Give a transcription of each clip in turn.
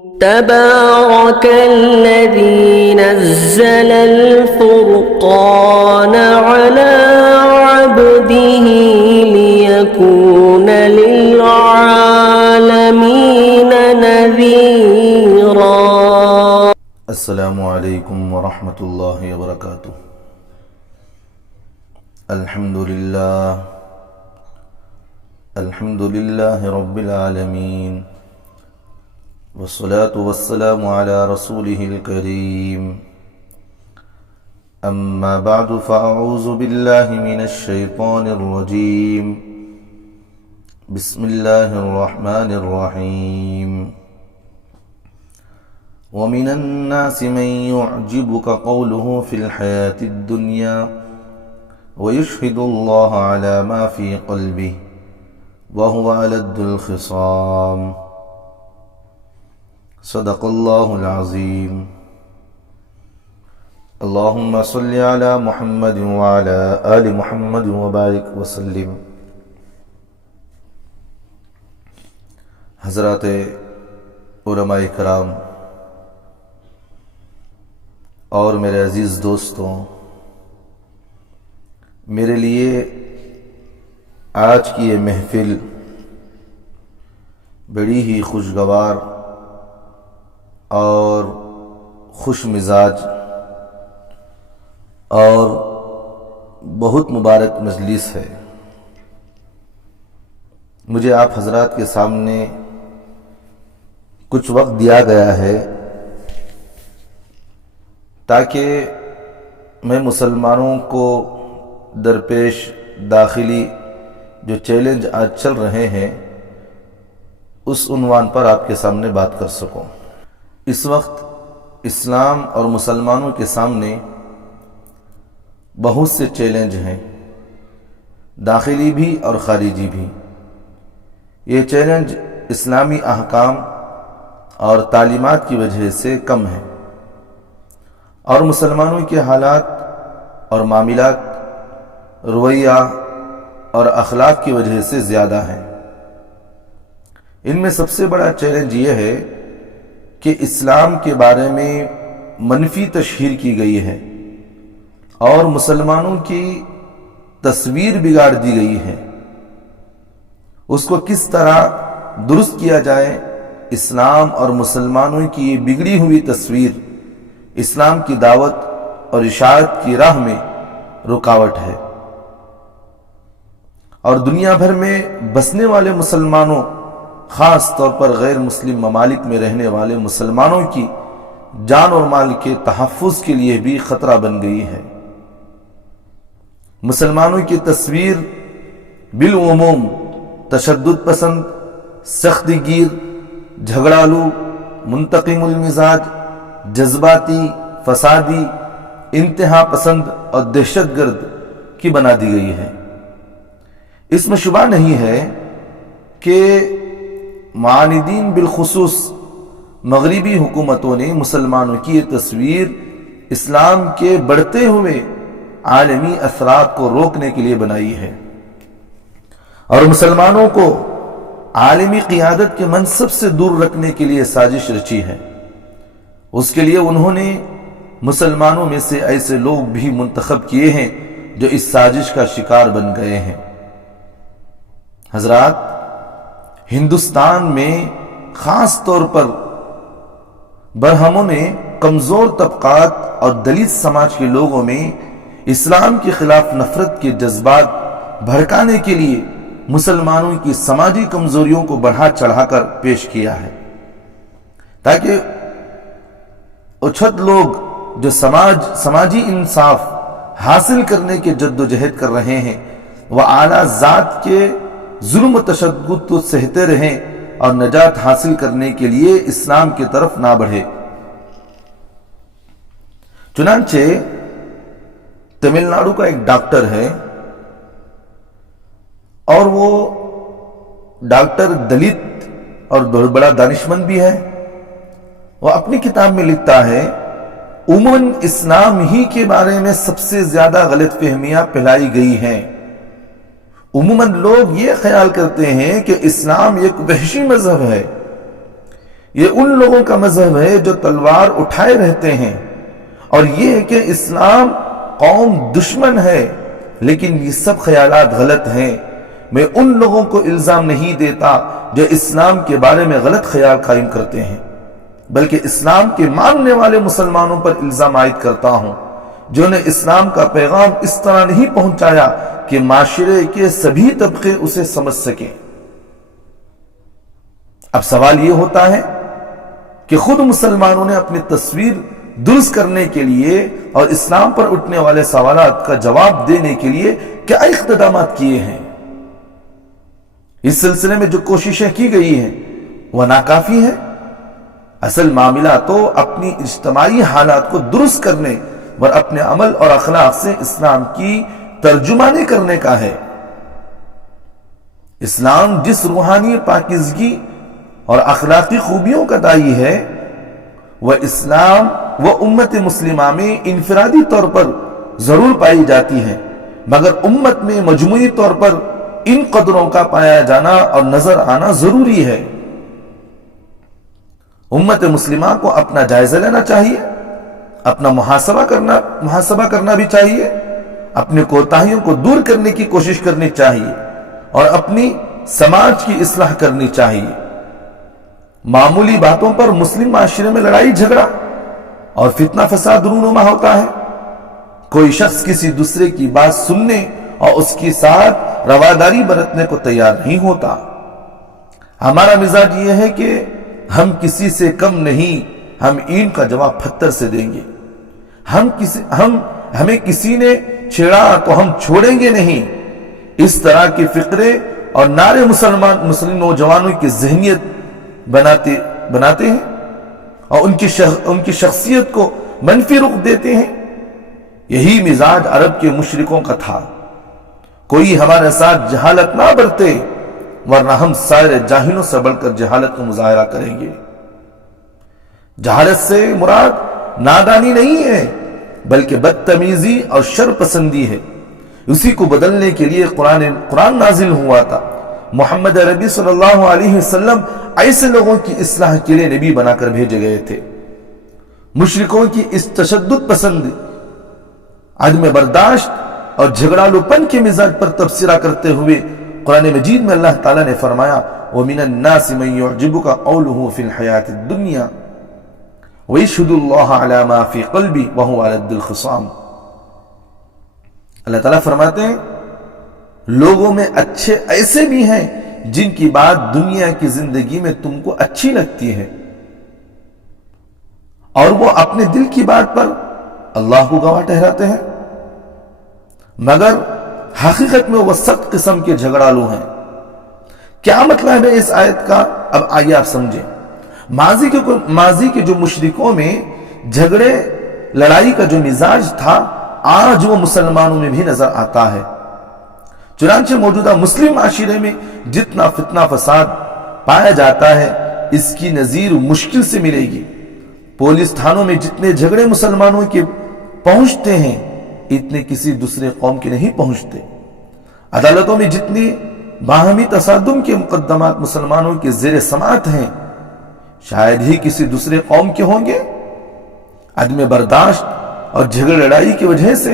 تبارك الذي نزل الفرقان على عبده ليكون للعالمين نذيرا. السلام علیکم ورحمۃ اللہ وبرکاتہ. الحمد للہ رب العالمین والصلاة والسلام على رسوله الكريم. اما بعد فاعوذ باللہ من الشیطان الرجیم. بسم اللہ الرحمن الرحیم. ومن الناس من يعجبك قوله في الحياة الدنيا ويشهد الله على ما في قلبه وهو ألد الخصام. صدق الله العظيم. اللهم صل على محمد وعلى آل محمد وبارك وسلم. حضرات علماء کرام اور میرے عزیز دوستوں، میرے لیے آج کی یہ محفل بڑی ہی خوشگوار اور خوش مزاج اور بہت مبارک مجلس ہے. مجھے آپ حضرات کے سامنے کچھ وقت دیا گیا ہے تاکہ میں مسلمانوں کو درپیش داخلی جو چیلنج آج چل رہے ہیں اس عنوان پر آپ کے سامنے بات کر سکوں. اس وقت اسلام اور مسلمانوں کے سامنے بہت سے چیلنج ہیں، داخلی بھی اور خارجی بھی. یہ چیلنج اسلامی احکام اور تعلیمات کی وجہ سے کم ہے اور مسلمانوں کے حالات اور معاملات، رویہ اور اخلاق کی وجہ سے زیادہ ہیں. ان میں سب سے بڑا چیلنج یہ ہے کہ اسلام کے بارے میں منفی تشہیر کی گئی ہے اور مسلمانوں کی تصویر بگاڑ دی گئی ہے. اس کو کس طرح درست کیا جائے؟ اسلام اور مسلمانوں کی یہ بگڑی ہوئی تصویر اسلام کی دعوت اور اشاعت کی راہ میں رکاوٹ ہے، اور دنیا بھر میں بسنے والے مسلمانوں، خاص طور پر غیر مسلم ممالک میں رہنے والے مسلمانوں کی جان اور مال کے تحفظ کے لیے بھی خطرہ بن گئی ہے. مسلمانوں کی تصویر بالعموم تشدد پسند، سخت گیر، جھگڑالو، منتقم المزاج، جذباتی، فسادی، انتہا پسند اور دہشت گرد کی بنا دی گئی ہے. اس میں شبہ نہیں ہے کہ معاندین بالخصوص مغربی حکومتوں نے مسلمانوں کی یہ تصویر اسلام کے بڑھتے ہوئے عالمی اثرات کو روکنے کے لیے بنائی ہے اور مسلمانوں کو عالمی قیادت کے منصب سے دور رکھنے کے لیے سازش رچی ہے. اس کے لیے انہوں نے مسلمانوں میں سے ایسے لوگ بھی منتخب کیے ہیں جو اس سازش کا شکار بن گئے ہیں. حضرات، ہندوستان میں خاص طور پر برہموں نے کمزور طبقات اور دلت سماج کے لوگوں میں اسلام کے خلاف نفرت کے جذبات بھڑکانے کے لیے مسلمانوں کی سماجی کمزوریوں کو بڑھا چڑھا کر پیش کیا ہے تاکہ اچھت لوگ جو سماجی انصاف حاصل کرنے کے جد و جہد کر رہے ہیں وہ اعلیٰ ذات کے ظلم و تشدد کو سہتے رہیں اور نجات حاصل کرنے کے لیے اسلام کی طرف نہ بڑھے. چنانچہ تمل ناڈو کا ایک ڈاکٹر ہے اور وہ ڈاکٹر دلت اور بڑا دانشمند بھی ہے. وہ اپنی کتاب میں لکھتا ہے عموماً اسلام ہی کے بارے میں سب سے زیادہ غلط فہمیاں پھیلائی گئی ہیں. عموماً لوگ یہ خیال کرتے ہیں کہ اسلام ایک وحشی مذہب ہے. یہ ان لوگوں کا مذہب ہے جو تلوار اٹھائے رہتے ہیں، اور یہ ہے کہ اسلام قوم دشمن ہے، لیکن یہ سب خیالات غلط ہیں۔ میں ان لوگوں کو الزام نہیں دیتا جو اسلام کے بارے میں غلط خیال قائم کرتے ہیں، بلکہ اسلام کے ماننے والے مسلمانوں پر الزام عائد کرتا ہوں، جو نے اسلام کا پیغام اس طرح نہیں پہنچایا کہ معاشرے کے سبھی طبقے اسے سمجھ سکیں۔ اب سوال یہ ہوتا ہے کہ خود مسلمانوں نے اپنی تصویر درست کرنے کے لیے اور اسلام پر اٹھنے والے سوالات کا جواب دینے کے لیے کیا اقدامات کیے ہیں؟ اس سلسلے میں جو کوششیں کی گئی ہیں وہ ناکافی ہیں۔ اصل معاملہ تو اپنی اجتماعی حالات کو درست کرنے اور اپنے عمل اور اخلاق سے اسلام کی ترجمانی کرنے کا ہے۔ اسلام جس روحانی پاکیزگی اور اخلاقی خوبیوں کا داعی ہے، وہ اسلام و امت مسلمہ میں انفرادی طور پر ضرور پائی جاتی ہے، مگر امت میں مجموعی طور پر ان قدروں کا پایا جانا اور نظر آنا ضروری ہے۔ امت مسلمہ کو اپنا جائزہ لینا چاہیے، اپنا محاسبہ کرنا بھی چاہیے، اپنی کوتاہیوں کو دور کرنے کی کوشش کرنی چاہیے اور اپنی سماج کی اصلاح کرنی چاہیے۔ معمولی باتوں پر مسلم معاشرے میں لڑائی جھگڑا اور فتنہ فساد رونما ہوتا ہے۔ کوئی شخص کسی دوسرے کی بات سننے اور اس کے ساتھ رواداری برتنے کو تیار نہیں ہوتا۔ ہمارا مزاج یہ ہے کہ ہم کسی سے کم نہیں، ہم اینٹ کا جواب پتھر سے دیں گے۔ ہمیں کسی نے چھیڑا تو ہم چھوڑیں گے نہیں۔ اس طرح کے فقرے اور نعرے مسلم نوجوانوں کی ذہنیت بناتے ہیں اور ان کی شخصیت کو منفی رخ دیتے ہیں۔ یہی مزاج عرب کے مشرکوں کا تھا۔ کوئی ہمارے ساتھ جہالت نہ برتے، ورنہ ہم سارے جاہلوں سے بڑھ کر جہالت کا مظاہرہ کریں گے۔ جہالت سے مراد نادانی نہیں ہے، بلکہ بدتمیزی اور شر پسندی ہے۔ اسی کو بدلنے کے لیے قرآن نازل ہوا تھا۔ محمد عربی صلی اللہ علیہ وسلم ایسے لوگوں کی اصلاح کے لیے نبی بنا کر بھیجے گئے تھے۔ مشرکوں کی اس تشدد پسند، عدم برداشت اور جھگڑالو پن کے مزاج پر تبصرہ کرتے ہوئے قرآن مجید میں اللہ تعالیٰ نے فرمایا وَمِنَ النَّاسِ مَن يُعْجِبُكَ قَوْلُهُ فِي الْحَيَاةِ الدُّنْيَا وَيَشْهَدُ اللَّهَ عَلَى مَا فِي قَلْبِهِ وَهُوَ أَلَدُّ الْخِصَامِ۔ اللہ تعالیٰ فرماتے ہیں لوگوں میں اچھے ایسے بھی ہیں جن کی بات دنیا کی زندگی میں تم کو اچھی لگتی ہے، اور وہ اپنے دل کی بات پر اللہ کو گواہ ٹھہراتے ہیں، مگر حقیقت میں وہ سخت قسم کے جھگڑالو ہیں۔ کیا مطلب ہے اس آیت کا؟ اب آئیے آپ سمجھیں۔ ماضی کے جو مشرکوں میں جھگڑے لڑائی کا جو مزاج تھا، آج وہ مسلمانوں میں بھی نظر آتا ہے۔ چنانچہ موجودہ مسلم معاشرے میں جتنا فتنہ فساد پایا جاتا ہے، اس کی نظیر مشکل سے ملے گی۔ پولیس تھانوں میں جتنے جھگڑے مسلمانوں کے پہنچتے ہیں، اتنے کسی دوسرے قوم کے نہیں پہنچتے۔ عدالتوں میں جتنی باہمی تصادم کے مقدمات مسلمانوں کے زیر سماعت ہیں، شاید ہی کسی دوسرے قوم کے ہوں گے۔ عدم برداشت اور جھگڑ لڑائی کی وجہ سے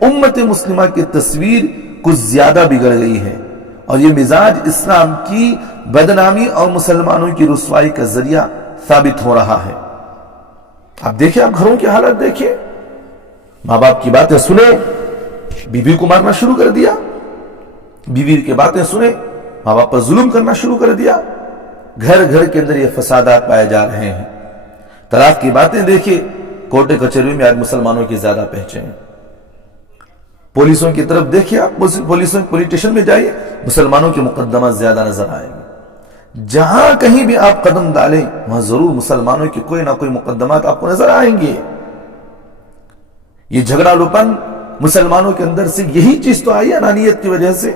امت مسلمہ کی تصویر کچھ زیادہ بگڑ گئی ہے، اور یہ مزاج اسلام کی بدنامی اور مسلمانوں کی رسوائی کا ذریعہ ثابت ہو رہا ہے۔ آپ دیکھیں، آپ گھروں کی حالت دیکھیں، ماں باپ کی باتیں سنیں، بیوی کو مارنا شروع کر دیا، بیوی کی باتیں سنیں، ماں باپ پر ظلم کرنا شروع کر دیا۔ گھر گھر کے اندر یہ فسادات پائے جا رہے ہیں۔ طلاق کی باتیں دیکھیں، کوٹے کچہریوں میں آج مسلمانوں کی زیادہ پہچان۔ پولیسوں کی طرف دیکھیں، آپ پولیس اسٹیشن میں جائیے، مسلمانوں کے مقدمات زیادہ نظر آئیں گے۔ جہاں کہیں بھی آپ قدم ڈالیں، وہاں ضرور مسلمانوں کے کوئی نہ کوئی مقدمات آپ کو نظر آئیں گے۔ یہ جھگڑالو پن مسلمانوں کے اندر سے یہی چیز تو آئی انانیت کی وجہ سے۔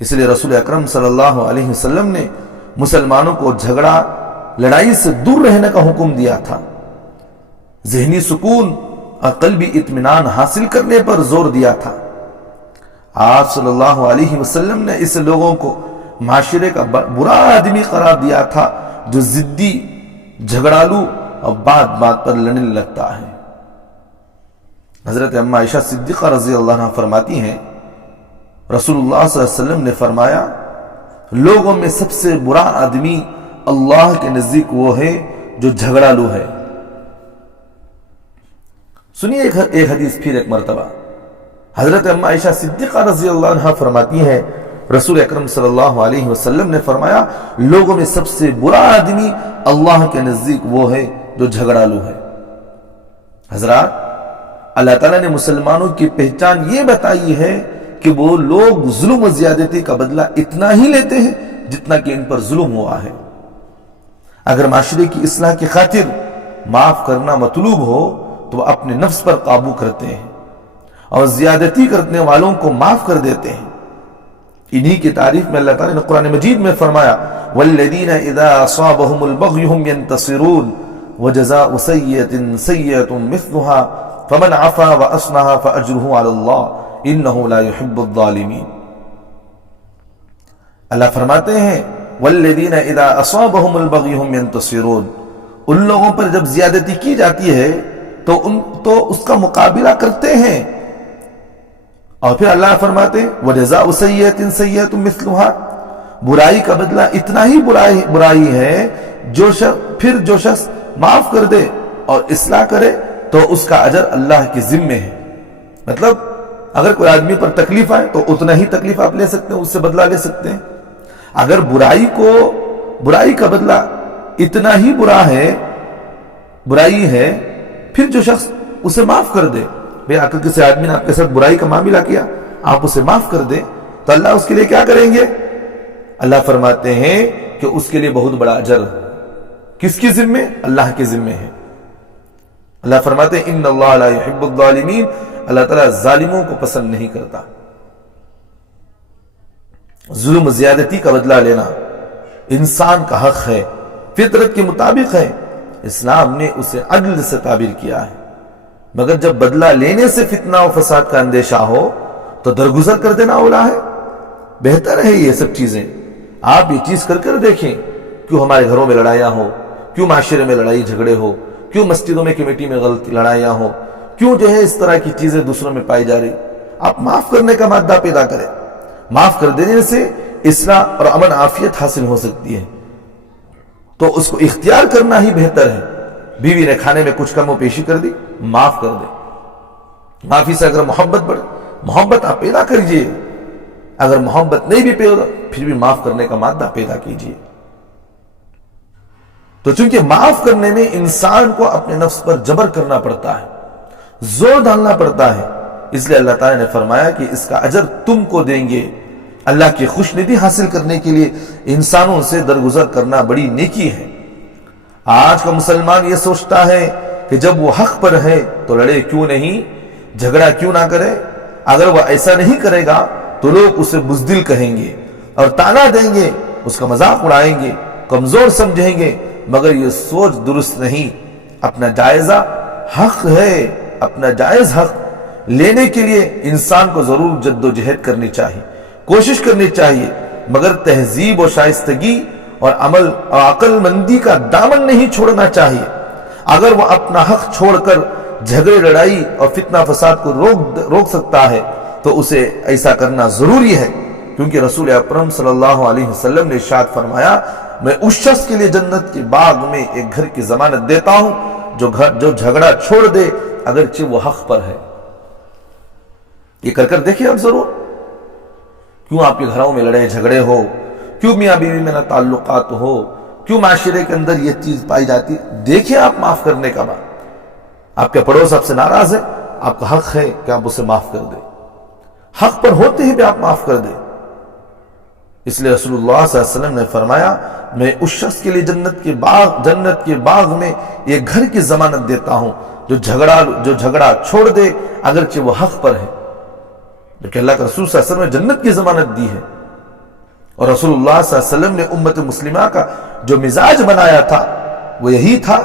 اس لیے رسول اکرم صلی اللہ علیہ وسلم نے مسلمانوں کو جھگڑا لڑائی سے دور رہنے کا حکم دیا تھا۔ ذہنی سکون اور قلبی اطمینان حاصل کرنے پر زور دیا تھا۔ آپ صلی اللہ علیہ وسلم نے اس لوگوں کو معاشرے کا برا آدمی قرار دیا تھا، جو ضدی، جھگڑالو اور بات بات پر لڑنے لگتا ہے۔ حضرت اما عائشہ صدیقہ رضی اللہ عنہ فرماتی ہیں رسول اللہ صلی اللہ علیہ وسلم نے فرمایا لوگوں میں سب سے برا آدمی اللہ کے نزدیک وہ ہے جو جھگڑالو ہے۔ سنیے ایک حدیث پھر ایک مرتبہ، حضرت اما عائشہ صدیقہ رضی اللہ عنہ فرماتی ہیں رسول اکرم صلی اللہ علیہ وسلم نے فرمایا لوگوں میں سب سے برا آدمی اللہ کے نزدیک وہ ہے جو جھگڑالو ہے۔ حضرات، اللہ تعالیٰ نے مسلمانوں کی پہچان یہ بتائی ہے کہ وہ لوگ ظلم و زیادتی کا بدلہ اتنا ہی لیتے ہیں جتنا کہ ان پر ظلم ہوا ہے۔ اگر معاشرے کی اصلاح کی خاطر معاف کرنا مطلوب ہو تو وہ اپنے نفس پر قابو کرتے ہیں اور زیادتی کرنے والوں کو معاف کر دیتے ہیں۔ انہی کی تعریف میں اللہ تعالیٰ نے قرآن مجید میں فرمایا وَالَّذِينَ إِذَا أَصَابَهُمُ الْبَغْيُ هُمْ يَنْتَصِرُونَ وَجَزَاءُ سَيِّئَةٍ سَيِّئَةٌ مِثْلُهَا فَمَنْ عَفَا وَأَصْلَحَ فَأَجْرُهُ عَلَى اللَّهِ إِنَّهُ لَا يُحِبُّ الظَّالِمِينَ۔ اللہ فرماتے ہیں وَالَّذِينَ إِذَا أَصَابَهُمُ الْبَغْيُ هُمْ يَنْتَصِرُونَ، ان لوگوں پر جب زیادتی کی جاتی ہے تو اس کا مقابلہ کرتے ہیں، اور پھر اللہ فرماتے ہیں وَجَزَاءُ سَيِّئَةٍ سَيِّئَةٌ مِثْلُهَا، برائی کا بدلہ اتنا ہی برائی ہے جو شخص معاف کر دے اور اصلاح کرے تو اس کا اجر اللہ کے ذمے ہے۔ مطلب اگر کوئی آدمی پر تکلیف آئے تو اتنا ہی تکلیف آپ لے سکتے ہیں، اس سے بدلہ لے سکتے ہیں۔ اگر برائی کا بدلہ اتنا ہی برائی ہے پھر جو شخص اسے معاف کر دے، بے اگر کسی آدمی نے آپ کے ساتھ برائی کا معاملہ کیا آپ اسے معاف کر دیں تو اللہ اس کے لیے کیا کریں گے؟ اللہ فرماتے ہیں کہ اس کے لیے بہت بڑا اجر کس کی ذمے؟ اللہ کے ذمے ہے۔ اللہ فرماتے ہیں ان اللہ لا يحب الظالمین، اللہ تعالیٰ ظالموں کو پسند نہیں کرتا۔ ظلم زیادتی کا بدلہ لینا انسان کا حق ہے، فطرت کے مطابق ہے، اسلام نے اسے عدل سے تعبیر کیا ہے، مگر جب بدلہ لینے سے فتنہ و فساد کا اندیشہ ہو تو درگزر کر دینا اولا ہے۔ بہتر ہے یہ سب چیزیں، آپ یہ چیز کر دیکھیں، کیوں ہمارے گھروں میں لڑائیاں ہو، کیوں معاشرے میں لڑائی جھگڑے ہو، کیوں مسجدوں میں کمیٹی میں غلط لڑائیاں ہو، کیوں اس طرح کی چیزیں دوسروں میں پائی جا رہی۔ آپ معاف کرنے کا مادہ پیدا کریں، معاف کر دینے سے اصلاح اور امن عافیت حاصل ہو سکتی ہے، تو اس کو اختیار کرنا ہی بہتر ہے۔ بیوی نے کھانے میں کچھ کم و پیشی کر دی، معاف کر دے۔ معافی سے اگر محبت بڑھے، محبت آپ پیدا کریجئے، اگر محبت نہیں بھی پیدا پھر بھی معاف کرنے کا مادہ پیدا کیجئے۔ تو چونکہ معاف کرنے میں انسان کو اپنے نفس پر جبر کرنا پڑتا ہے، زور ڈالنا پڑتا ہے، اس لیے اللہ تعالیٰ نے فرمایا کہ اس کا اجر تم کو دیں گے۔ اللہ کی خوشندی حاصل کرنے کے لیے انسانوں سے درگزر کرنا بڑی نیکی ہے۔ آج کا مسلمان یہ سوچتا ہے کہ جب وہ حق پر ہے تو لڑے کیوں نہیں، جھگڑا کیوں نہ کرے۔ اگر وہ ایسا نہیں کرے گا تو لوگ اسے بزدل کہیں گے اور طعنہ دیں گے، اس کا مذاق اڑائیں گے، کمزور سمجھیں گے، مگر یہ سوچ درست نہیں۔ اپنا جائزہ حق ہے، اپنا جائز حق لینے کے لیے انسان کو ضرور جد و جہد کرنی چاہیے، کوشش کرنی چاہیے، مگر تہذیب و شائستگی اور عمل اور عقل مندی کا دامن نہیں چھوڑنا چاہیے۔ اگر وہ اپنا حق چھوڑ کر جھگڑے لڑائی اور فتنہ فساد کو روک سکتا ہے تو اسے ایسا کرنا ضروری ہے، کیونکہ رسول اکرم صلی اللہ علیہ وسلم نے ارشاد فرمایا میں اس شخص کے لیے جنت کے باغ میں ایک گھر کی ضمانت دیتا ہوں جو جھگڑا چھوڑ دے اگرچہ وہ حق پر ہے۔ یہ کر دیکھیں آپ ضرور، کیوں آپ کے گھروں میں لڑے جھگڑے ہو، کیوں میاں بیوی میں نہ تعلقات ہو، کیوں معاشرے کے اندر یہ چیز پائی جاتی، دیکھیں آپ معاف کرنے کا بعد۔ آپ کے پڑوس آپ سے ناراض ہے، آپ کا حق ہے کہ آپ اسے معاف کر دیں، حق پر ہوتے ہی بھی آپ معاف کر دیں۔ اس لیے رسول اللہ صلی اللہ علیہ وسلم نے فرمایا میں اس شخص کے لیے جنت کے باغ میں ایک گھر کی ضمانت دیتا ہوں جو جھگڑا چھوڑ دے اگرچہ وہ حق پر ہے، لیکن اللہ کے رسول صلی اللہ علیہ وسلم نے جنت کی ضمانت دی ہے۔ اور رسول اللہ صلی اللہ علیہ وسلم نے امت مسلمہ کا جو مزاج بنایا تھا وہ یہی تھا۔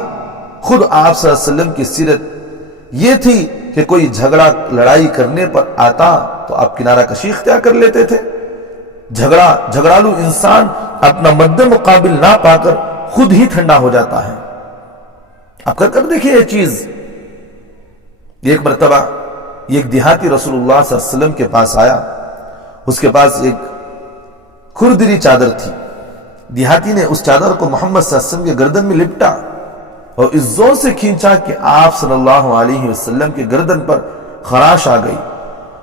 خود آپ صلی اللہ علیہ وسلم کی سیرت یہ تھی کہ کوئی جھگڑا لڑائی کرنے پر آتا تو آپ کنارہ کشی اختیار کر لیتے تھے۔ جھگڑالو انسان اپنا مد مقابل نہ پا کر خود ہی ٹھنڈا ہو جاتا ہے۔ آپ کر دیکھیں یہ چیز۔ ایک مرتبہ ایک دیہاتی رسول اللہ صلی اللہ علیہ وسلم کے پاس آیا، اس کے پاس ایک کھردری چادر تھی۔ دیہاتی نے اس چادر کو محمد صلی اللہ علیہ وسلم کے گردن میں لپٹا اور اس زور سے کھینچا کہ آپ صلی اللہ علیہ وسلم کے گردن پر خراش آ گئی،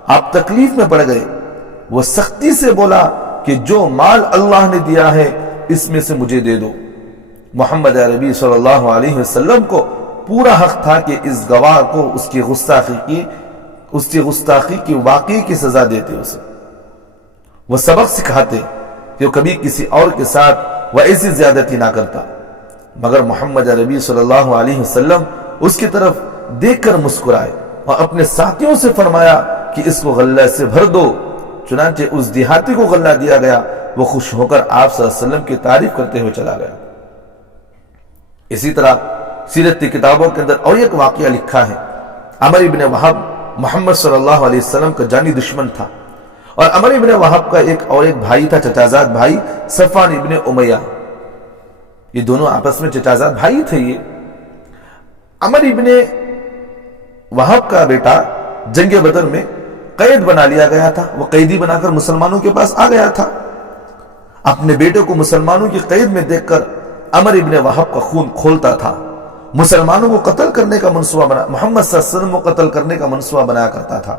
آپ تکلیف میں پڑ گئے۔ وہ سختی سے بولا کہ جو مال اللہ نے دیا ہے اس میں سے مجھے دے دو۔ محمد عربی صلی اللہ علیہ وسلم کو پورا حق تھا کہ اس گواہ کو اس کی گستاخی کی واقعی کی سزا دیتے اسے، وہ سبق سکھاتے کہ وہ کبھی کسی اور کے ساتھ وہ ایسی زیادتی نہ کرتا، مگر محمد عربی صلی اللہ علیہ وسلم اس کی طرف دیکھ کر مسکرائے اور اپنے ساتھیوں سے فرمایا کہ اس کو غلہ سے بھر دو۔ چنانچہ اس دیہاتی کو غلہ دیا گیا، وہ خوش ہو کر آپ صلی اللہ علیہ وسلم کی تعریف کرتے ہوئے چلا گیا۔ اسی طرح سیرت کی کتابوں کے اندر اور ایک واقعہ لکھا ہے۔ عمر ابن وہب محمد صلی اللہ علیہ وسلم کا جانی دشمن تھا، اور عمر ابن وہب کا ایک بھائی تھا، چچازاد بھائی صفوان ابن امیہ۔ یہ دونوں آپس میں چچازاد بھائی تھے۔ یہ عمر ابن وہب کا بیٹا جنگ بدر میں قید بنا لیا گیا تھا، وہ قیدی بنا کر مسلمانوں کے پاس آ گیا تھا۔ اپنے بیٹے کو مسلمانوں کی قید میں دیکھ کر عمر ابن وہب کا خون کھولتا تھا، مسلمانوں کو قتل کرنے کا منصوبہ بنا، محمد صلی اللہ علیہ وسلم کو قتل کرنے کا منصوبہ بنایا کرتا تھا۔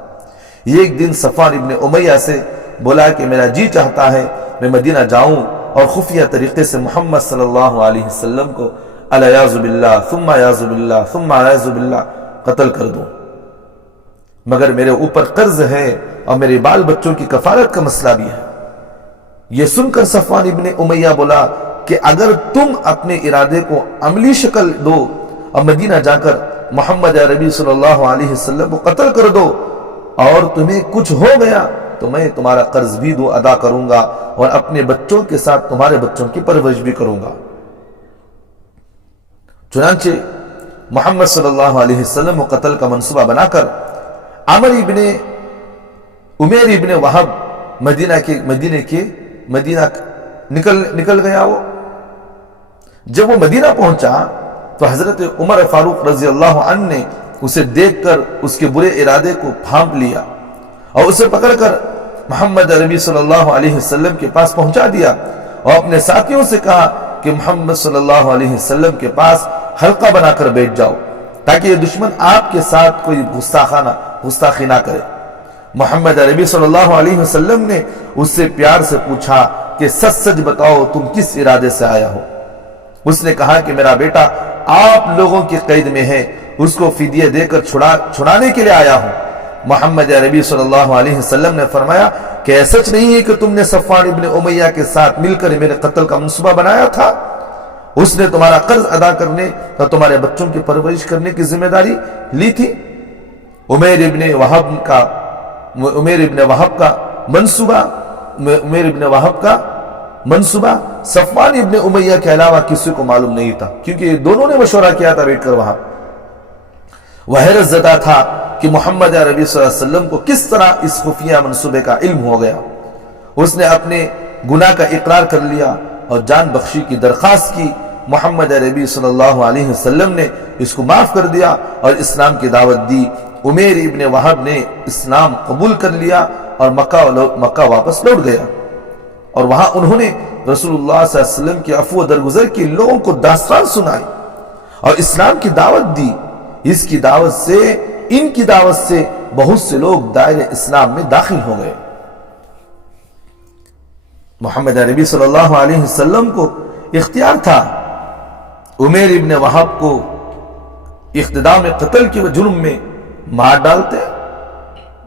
یہ ایک دن صفوان ابن امیہ سے بولا کہ میرا جی چاہتا ہے میں مدینہ جاؤں اور خفیہ طریقے سے محمد صلی اللہ علیہ وسلم کو الیاذ باللہ ثم اعوذ باللہ ثم اعوذ باللہ قتل کر دوں، مگر میرے اوپر قرض ہے اور میرے بال بچوں کی کفارت کا مسئلہ بھی ہے۔ یہ سن کر صفوان ابن امیہ بولا کہ اگر تم اپنے ارادے کو عملی شکل دو اور مدینہ جا کر محمد عربی صلی اللہ علیہ وسلم کو قتل کر دو اور تمہیں کچھ ہو گیا تو میں تمہارا قرض بھی ادا کروں گا اور اپنے بچوں کے ساتھ تمہارے بچوں کی پرورش بھی کروں گا۔ چنانچہ محمد صلی اللہ علیہ وسلم کو قتل کا منصوبہ بنا کر عمیر ابن وہب مدینہ نکل گیا۔ وہ جب وہ مدینہ پہنچا تو حضرت عمر فاروق رضی اللہ عنہ نے اسے دیکھ کر اس کے برے ارادے کو بھانپ لیا اور اسے پکڑ کر محمد عربی صلی اللہ علیہ وسلم کے پاس پہنچا دیا اور اپنے ساتھیوں سے کہا کہ محمد صلی اللہ علیہ وسلم کے پاس حلقہ بنا کر بیٹھ جاؤ تاکہ یہ دشمن آپ کے ساتھ کوئی گستاخی نہ کرے۔ محمد عربی صلی اللہ علیہ وسلم نے اس سے پیار سے پوچھا کہ سچ سچ بتاؤ تم کس ارادے سے آیا ہو؟ اس نے کہا کہ میرا بیٹا آپ لوگوں کی قید میں ہے، اس کو فدیہ دے کر چھڑانے کے لیے آیا ہوں۔ محمد عربی صلی اللہ علیہ وسلم نے فرمایا کہ سچ نہیں ہے کہ تم نے صفوان ابن امیہ کے ساتھ مل کر میرے قتل کا منصوبہ بنایا تھا؟ اس نے تمہارا قرض ادا کرنے اور تمہارے بچوں کی پرورش کرنے کی ذمہ داری لی تھی۔ عمیر ابن وہب کا منصوبہ صفوان ابن امیہ کے علاوہ کسی کو معلوم نہیں تھا، کیونکہ یہ دونوں نے مشورہ کیا تھا بیٹھ کر وہاں۔ وہ حیرت زدہ تھا کہ محمد عربی صلی اللہ علیہ وسلم کو کس طرح اس خفیہ منصوبے کا علم ہو گیا۔ اس نے اپنے گناہ کا اقرار کر لیا اور جان بخشی کی درخواست کی۔ محمد عربی صلی اللہ علیہ وسلم نے اس کو معاف کر دیا اور اسلام کی دعوت دی۔ عمیر ابن وہب نے اسلام قبول کر لیا اور مکہ واپس لوٹ گیا، اور وہاں انہوں نے رسول اللہ صلی اللہ علیہ وسلم کی عفو و درگزر کی لوگوں کو داستان سنائی اور اسلام کی دعوت دی۔ ان کی دعوت سے بہت سے لوگ دائرہ اسلام میں داخل ہو گئے۔ محمد عربی صلی اللہ علیہ وسلم کو اختیار تھا عمیر ابن وہب کو اقتدام قتل کے جرم میں مار ڈالتے،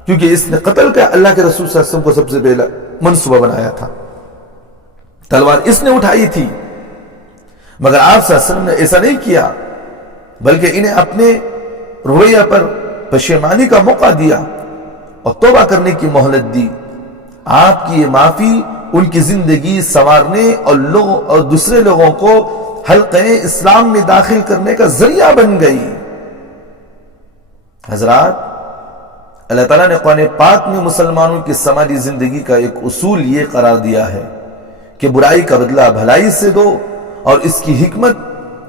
کیونکہ اس نے قتل کا اللہ کے رسول صلی اللہ علیہ وسلم کو سب سے پہلا منصوبہ بنایا تھا، تلوار اس نے اٹھائی تھی، مگر آپ صلی اللہ علیہ وسلم نے ایسا نہیں کیا، بلکہ انہیں اپنے رویہ پر پشیمانی کا موقع دیا اور توبہ کرنے کی مہلت دی۔ آپ کی یہ معافی ان کی زندگی سنوارنے اور دوسرے لوگوں کو حلقہ اسلام میں داخل کرنے کا ذریعہ بن گئی۔ حضرات، اللہ تعالیٰ نے قرآن پاک میں مسلمانوں کی سماجی زندگی کا ایک اصول یہ قرار دیا ہے کہ برائی کا بدلہ بھلائی سے دو اور اس کی حکمت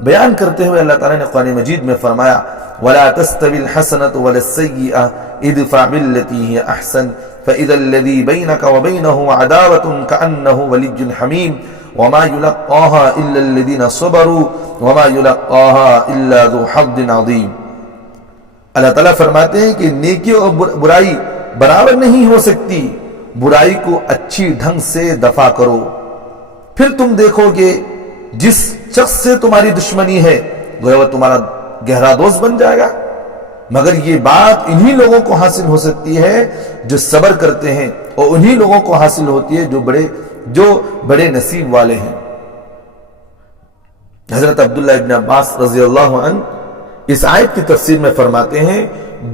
بیان کرتے ہوئے اللہ تعالیٰ نے قرآن مجید میں فرمایا وَلَا تَسْتَوِي الْحَسَنَةُ وَلَا السَّيِّئَةُ اِدْفَعْ بِالَّتِي هِيَ أَحْسَنُ فَإِذَا الَّذِي بَيْنَكَ وَبَيْنَهُ عَدَاوَةٌ كَأَنَّهُ وَلِيٌّ حَمِيمٌ وَمَا يُلَقَّاهَا إِلَّا الَّذِينَ صَبَرُوا وَمَا يُلَقَّاهَا إِلَّا ذُو حَظٍّ عَظِيمٍ۔ اللہ تعالیٰ فرماتے ہیں کہ نیکی اور برائی برابر نہیں ہو سکتی، برائی کو اچھی ڈھنگ سے دفع کرو، پھر تم دیکھو گے جس شخص سے تمہاری دشمنی ہے گویا وہ تمہارا گہرا دوست بن جائے گا، مگر یہ بات انہی لوگوں کو حاصل ہو سکتی ہے جو صبر کرتے ہیں، اور انہی لوگوں کو حاصل ہوتی ہے جو بڑے نصیب والے ہیں۔ حضرت عبداللہ ابن عباس رضی اللہ عنہ اس آیت کی تفسیر میں فرماتے ہیں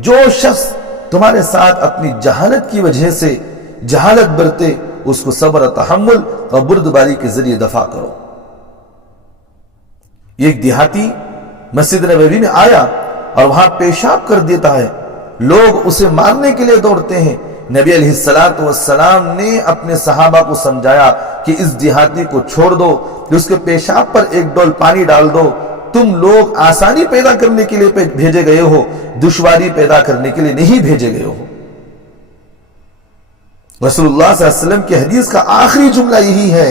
جو شخص تمہارے ساتھ اپنی جہالت کی وجہ سے جہالت برتے اس کو صبر و تحمل اور بردباری کے ذریعے دفع کرو۔ ایک دیہاتی مسجد نبوی میں آیا اور وہاں پیشاب کر دیتا ہے، لوگ اسے مارنے کے لیے دوڑتے ہیں۔ نبی علیہ السلام نے اپنے صحابہ کو سمجھایا کہ اس دیہاتی کو چھوڑ دو، اس کے پیشاب پر ایک ڈول پانی ڈال دو، تم لوگ آسانی پیدا کرنے کے لیے بھیجے گئے ہو، دشواری پیدا کرنے کے لیے نہیں بھیجے گئے ہو۔ رسول اللہ صلی اللہ علیہ وسلم کی حدیث کا آخری جملہ یہی ہے،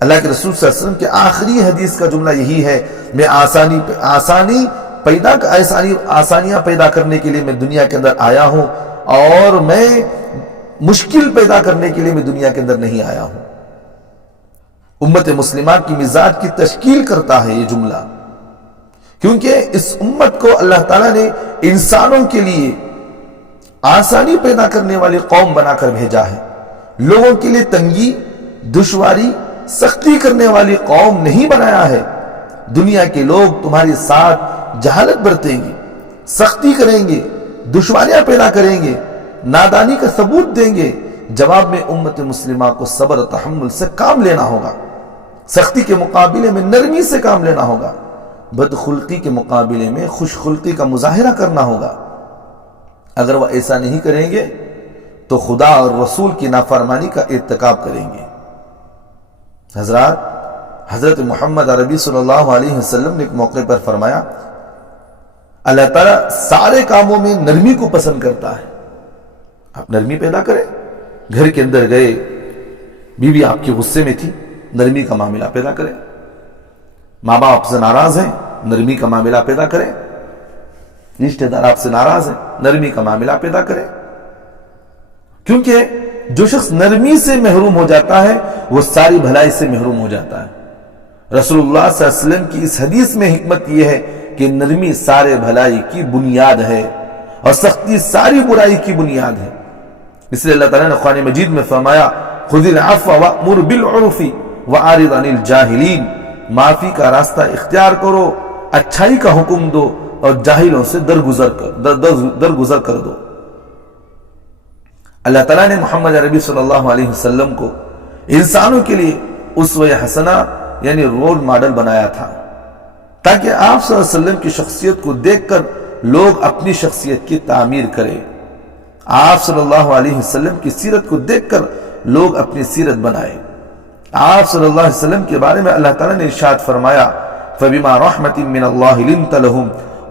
اللہ کے رسول صلی اللہ علیہ وسلم کے آخری حدیث کا جملہ یہی ہے، میں آسانیاں پیدا کرنے کے لیے میں دنیا کے اندر آیا ہوں، اور میں مشکل پیدا کرنے کے لیے میں دنیا کے اندر نہیں آیا ہوں۔ امت مسلمہ کی مزاج کی تشکیل کرتا ہے یہ جملہ، کیونکہ اس امت کو اللہ تعالیٰ نے انسانوں کے لیے آسانی پیدا کرنے والی قوم بنا کر بھیجا ہے، لوگوں کے لیے تنگی، دشواری، سختی کرنے والی قوم نہیں بنایا ہے۔ دنیا کے لوگ تمہارے ساتھ جہالت برتیں گے، سختی کریں گے، دشواریاں پیدا کریں گے، نادانی کا ثبوت دیں گے، جواب میں امت مسلمہ کو صبر و تحمل سے کام لینا ہوگا، سختی کے مقابلے میں نرمی سے کام لینا ہوگا، بدخلقی کے مقابلے میں خوش خلقی کا مظاہرہ کرنا ہوگا۔ اگر وہ ایسا نہیں کریں گے تو خدا اور رسول کی نافرمانی کا ارتکاب کریں گے۔ حضرت محمد عربی صلی اللہ علیہ وسلم نے ایک موقع پر فرمایا اللہ تعالیٰ سارے کاموں میں نرمی کو پسند کرتا ہے، آپ نرمی پیدا کریں۔ گھر کے اندر گئے، بیوی آپ کی غصے میں تھی، نرمی کا معاملہ پیدا کریں۔ ماں باپ آپ سے ناراض ہیں، نرمی کا معاملہ پیدا کریں۔ رشتہ دار آپ سے ناراض ہیں، نرمی کا معاملہ پیدا کریں، کیونکہ جو شخص نرمی سے محروم ہو جاتا ہے وہ ساری بھلائی سے محروم ہو جاتا ہے۔ رسول اللہ صلی اللہ علیہ وسلم کی اس حدیث میں حکمت یہ ہے کہ نرمی سارے بھلائی کی بنیاد ہے اور سختی ساری برائی کی بنیاد ہے۔ اس لیے اللہ تعالیٰ نے قرآن مجید میں فرمایا خذ العفو وأمر بالعرف وأعرض عن الجاہلین، معافی کا راستہ اختیار کرو، اچھائی کا حکم دو اور جاہلوں سے درگزر کر دو۔ اللہ تعالیٰ نے محمد عربی صلی اللہ علیہ وسلم کو انسانوں کے لیے اسوہ حسنہ یعنی رول ماڈل بنایا تھا، تاکہ آپ صلی اللہ علیہ وسلم کی شخصیت کو دیکھ کر لوگ اپنی شخصیت کی تعمیر کریں، آپ صلی اللہ علیہ وسلم کی سیرت کو دیکھ کر لوگ اپنی سیرت بنائیں۔ آپ صلی اللہ علیہ وسلم کے بارے میں اللہ تعالیٰ نے ارشاد فرمایا فَبِمَا رَحْمَةٍ مِّنَ اللَّهِ لِنْتَ لَهُمْ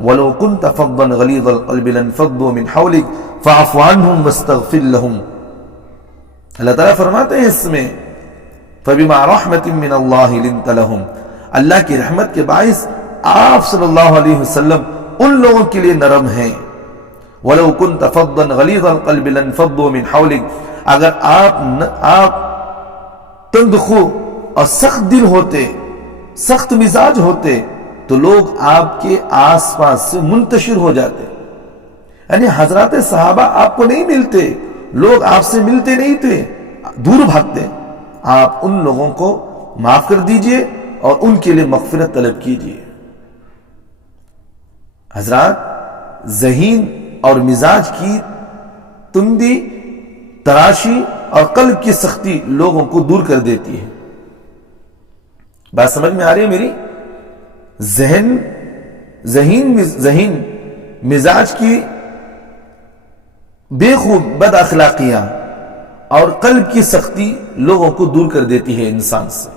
وَلَوْ كُنْتَ فَظًّا غَلِيظَ الْقَلْبِ لَانفَضُّوا مِنْ حَوْلِكَ فَاعْفُ عَنْهُمْ وَاسْتَغْفِرْ لَهُمْ۔ اللہ تعالیٰ فرماتے ہیں اس میں فَبِمَا رَحْمَةٍ مِّنَ اللَّهِ لِنْتَ لَهُمْ، اللہ کی رحمت کے باعث آپ صلی اللہ علیہ وسلم ان لوگوں کے لیے نرم ہیں۔ وَلَوْ كُنْتَ فَظًّا غَلِيظَ الْقَلْبِ لَانفَضُّوا مِنْ حَوْلِكَ، اگر آپ تند خو اور سخت دل ہوتے، سخت مزاج ہوتے تو لوگ آپ کے آس پاس سے منتشر ہو جاتے، یعنی حضرات صحابہ آپ کو نہیں ملتے، لوگ آپ سے ملتے نہیں تھے، دور بھاگتے۔ آپ ان لوگوں کو معاف کر دیجئے اور ان کے لیے مغفرت طلب کیجئے۔ حضرات، ذہین اور مزاج کی تندی، تراشی اور قلب کی سختی لوگوں کو دور کر دیتی ہے۔ بات سمجھ میں آ رہی ہے میری؟ ذہین مزاج کی بے خوب بد اخلاقیاں اور قلب کی سختی لوگوں کو دور کر دیتی ہے انسان سے۔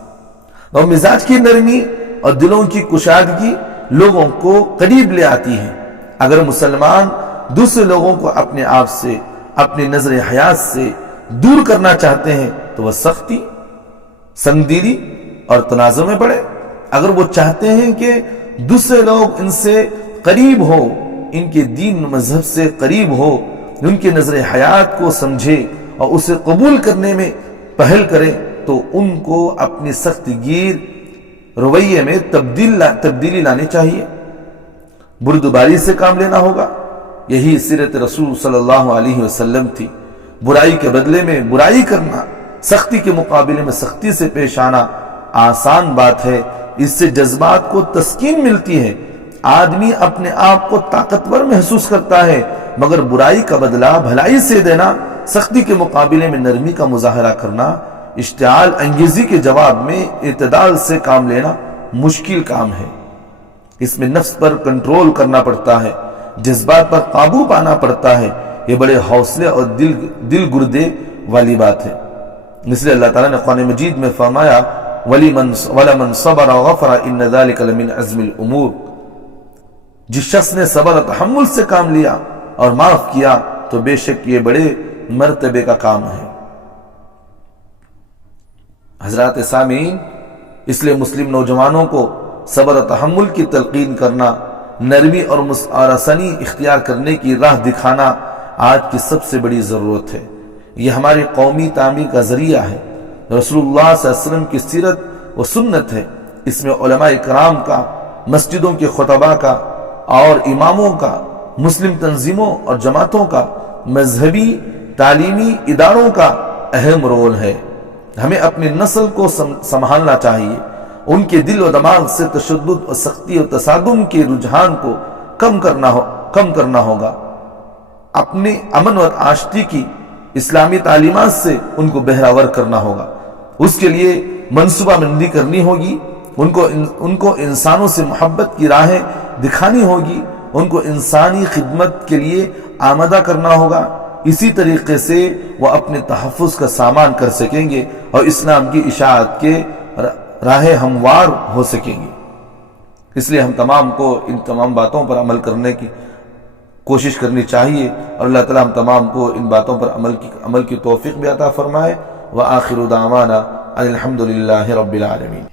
اور مزاج کی نرمی اور دلوں کی کشادگی لوگوں کو قریب لے آتی ہے۔ اگر مسلمان دوسرے لوگوں کو اپنے آپ سے، اپنی نظر حیات سے دور کرنا چاہتے ہیں تو وہ سختی، سنگدلی اور تنازع میں پڑے۔ اگر وہ چاہتے ہیں کہ دوسرے لوگ ان سے قریب ہو، ان کے دین و مذہب سے قریب ہو، ان کی نظر حیات کو سمجھے اور اسے قبول کرنے میں پہل کرے، تو ان کو اپنی سخت گیر رویے میں تبدیلی لانی چاہیے، بردباری سے کام لینا ہوگا۔ یہی سیرت رسول صلی اللہ علیہ وسلم تھی۔ برائی کے بدلے میں برائی کرنا، سختی کے مقابلے میں سختی سے پیش آنا آسان بات ہے۔ اس سے جذبات کو تسکین ملتی ہے، آدمی اپنے آپ کو طاقتور محسوس کرتا ہے، مگر برائی کا بدلہ بھلائی سے دینا، سختی کے مقابلے میں نرمی کا مظاہرہ کرنا، اشتعال انگیزی کے جواب میں اعتدال سے کام لینا مشکل کام ہے۔ اس میں نفس پر کنٹرول کرنا پڑتا ہے، جذبات پر قابو پانا پڑتا ہے۔ یہ بڑے حوصلے اور دل گردے والی بات ہے۔ اس لیے اللہ تعالیٰ نے قرآن مجید میں فرمایا وَلَمَنْ صَبَرَ وَغَفَرَ إِنَّ ذَلِكَ لَمِنْ عَزْمِ الْأُمُورِ، جس شخص نے صبر و تحمل سے کام لیا اور معاف کیا تو بے شک یہ بڑے مرتبے کا کام ہے۔ حضرات سامعین، اس لیے مسلم نوجوانوں کو صبر و تحمل کی تلقین کرنا، نرمی اور آسانی اختیار کرنے کی راہ دکھانا آج کی سب سے بڑی ضرورت ہے۔ یہ ہماری قومی تعمیر کا ذریعہ ہے، رسول اللہ صلی اللہ علیہ وسلم کی سیرت و سنت ہے۔ اس میں علماء کرام کا، مسجدوں کے خطباء کا اور اماموں کا، مسلم تنظیموں اور جماعتوں کا، مذہبی تعلیمی اداروں کا اہم رول ہے۔ ہمیں اپنی نسل کو سنبھالنا چاہیے، ان کے دل و دماغ سے تشدد اور سختی اور تصادم کے رجحان کو کم کرنا ہوگا، اپنے امن اور آشتی کی اسلامی تعلیمات سے ان کو بہراور کرنا ہوگا۔ اس کے لیے منصوبہ بندی کرنی ہوگی، ان کو انسانوں سے محبت کی راہیں دکھانی ہوگی، ان کو انسانی خدمت کے لیے آمادہ کرنا ہوگا۔ اسی طریقے سے وہ اپنے تحفظ کا سامان کر سکیں گے اور اسلام کی اشاعت کے راہ ہموار ہو سکیں گے۔ اس لیے ہم تمام کو ان تمام باتوں پر عمل کرنے کی کوشش کرنی چاہیے، اور اللہ تعالیٰ ہم تمام کو ان باتوں پر عمل کی توفیق بھی عطا فرمائے۔ وآخر دعوانا ان الحمد للہ رب العالمین۔